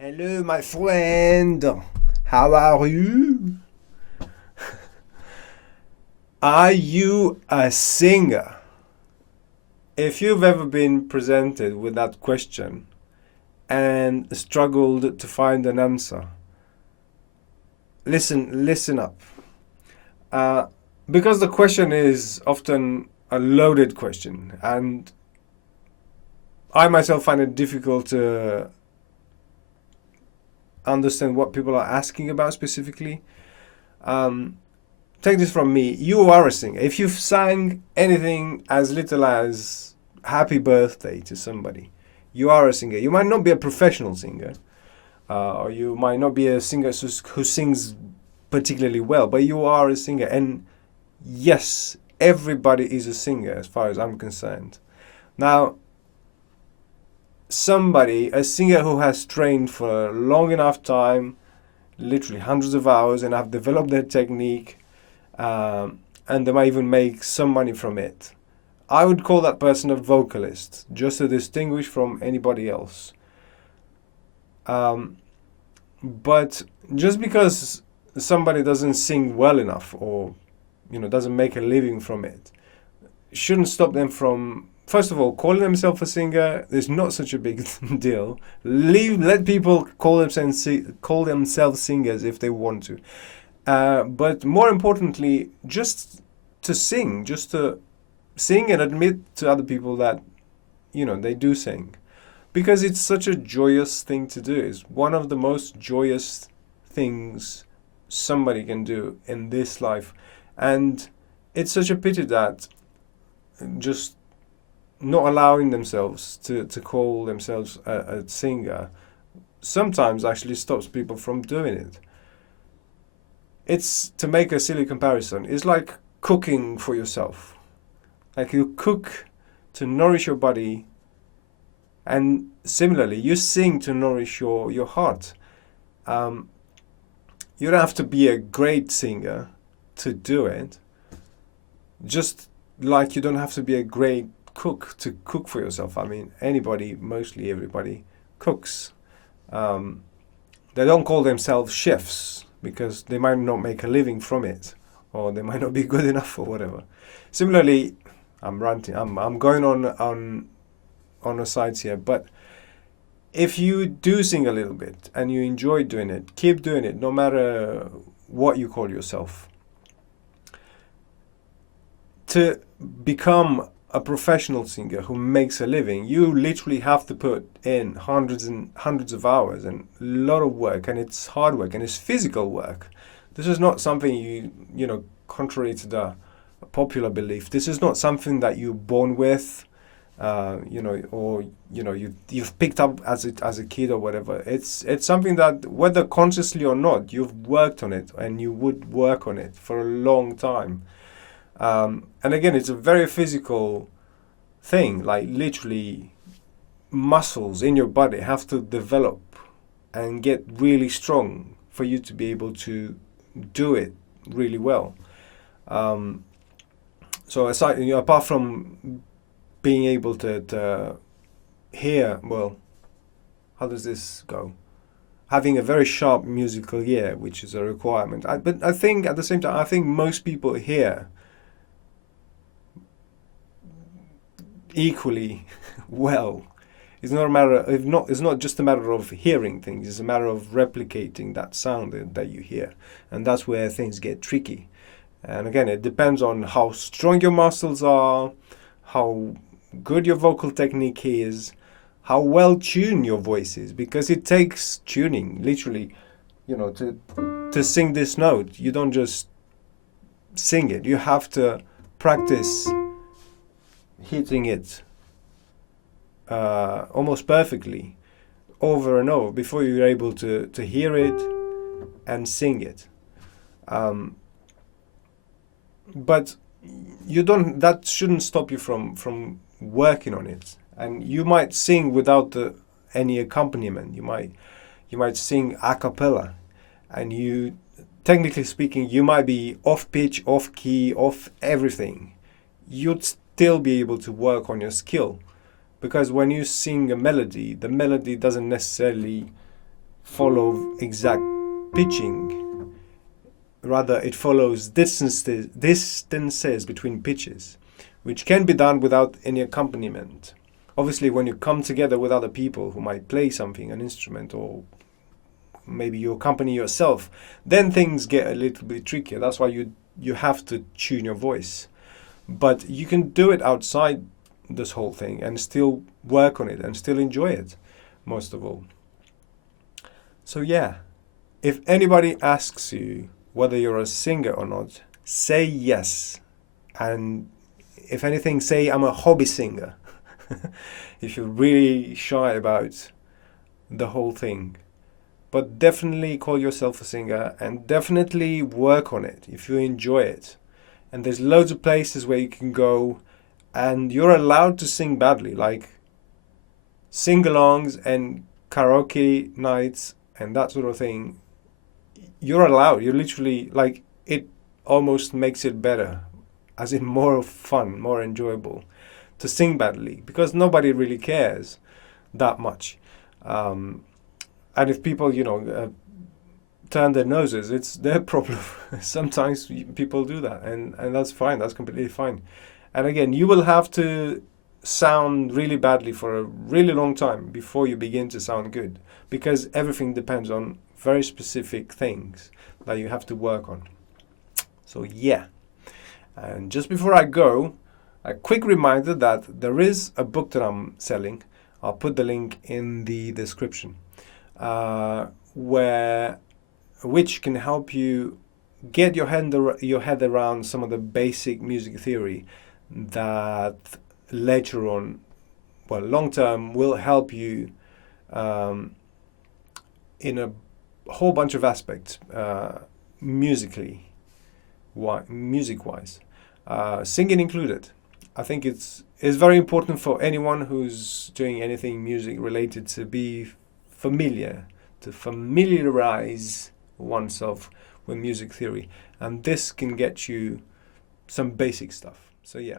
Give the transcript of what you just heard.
Hello, my friend. How are you? Are you a singer? If you've ever been presented with that question and struggled to find an answer, listen up. Uh, because the question is often a loaded question, and I myself find it difficult to understand what people are asking about specifically. Um, Take this from me. You are a singer. If you've sang anything as little as happy birthday to somebody, you are a singer. You might not be a professional singer, or you might not be a singer who sings particularly well, but you are a singer. And yes, everybody is a singer as far as I'm concerned. Now, a singer who has trained for a long enough time, literally hundreds of hours, and have developed their technique, and they might even make some money from it. I would call that person a vocalist, just to distinguish from anybody else. Um, but just because somebody doesn't sing well enough, or doesn't make a living from it, shouldn't stop them from, first of all, calling themselves a singer. There's not such a big deal. Let people call themselves singers if they want to. But more importantly, just to sing and admit to other people that they do sing, because it's such a joyous thing to do. It's one of the most joyous things somebody can do in this life, and it's such a pity that just not allowing themselves to call themselves a singer sometimes actually stops people from doing it. It's, to make a silly comparison, it's like cooking for yourself. Like, you cook to nourish your body, and similarly you sing to nourish your heart. um, you don't have to be a great singer to do it, just like you don't have to be a great cook to cook for yourself. I mean, mostly everybody cooks. um, they don't call themselves chefs because they might not make a living from it, or they might not be good enough or whatever. Similarly, I'm ranting. I'm going on a sides here, but if you do sing a little bit and you enjoy doing it, keep doing it, no matter what you call yourself. To become a professional singer who makes a living, you literally have to put in hundreds and hundreds of hours and a lot of work, and it's hard work and it's physical work. This is not something contrary to the popular belief, this is not something that you're born with, or you've picked up as a kid or whatever. It's something that, whether consciously or not, you've worked on it, and you would work on it for a long time. And again, it's a very physical thing. Like, literally, muscles in your body have to develop and get really strong for you to be able to do it really well. Um, so aside, apart from being able to hear well, how does this go? Having a very sharp musical ear, which is a requirement. But I think at the same time, I think most people hear equally well. It's not a matter. If not, it's not just a matter of hearing things. It's a matter of replicating that sound that you hear, and that's where things get tricky. And again, it depends on how strong your muscles are, how good your vocal technique is, how well tuned your voice is, because it takes tuning, literally, to sing this note. You don't just sing it. You have to practice hitting it almost perfectly over and over before you're able to hear it and sing it. Um, but you don't. That shouldn't stop you from working on it. And you might sing without any accompaniment. You might sing a cappella, and technically speaking, you might be off pitch, off key, off everything. You'd still be able to work on your skill, because when you sing a melody, the melody doesn't necessarily follow exact pitching. Rather, it follows distances between pitches, which can be done without any accompaniment. Obviously, when you come together with other people who might play something, an instrument, or maybe you accompany yourself, then things get a little bit trickier. That's why you have to tune your voice. But you can do it outside this whole thing and still work on it and still enjoy it, most of all. So yeah, if anybody asks you whether you're a singer or not, say yes. And if anything, say I'm a hobby singer. If you're really shy about the whole thing. But definitely call yourself a singer and definitely work on it if you enjoy it. And there's loads of places where you can go and you're allowed to sing badly, like sing-alongs and karaoke nights and that sort of thing. You're allowed. You're literally, like, it almost makes it better, as in more fun, more enjoyable to sing badly, because nobody really cares that much. And if people, turn their noses, it's their problem. Sometimes people do that, and that's fine. That's completely fine. And again, you will have to sound really badly for a really long time before you begin to sound good, because everything depends on very specific things that you have to work on. So yeah. And just before I go, a quick reminder that there is a book that I'm selling. I'll put the link in the description, which can help you get your head around some of the basic music theory that later on, well, long term, will help you in a whole bunch of aspects, music-wise, singing included. I think it's very important for anyone who's doing anything music related to be to familiarize oneself with music theory. And this can get you some basic stuff. So yeah.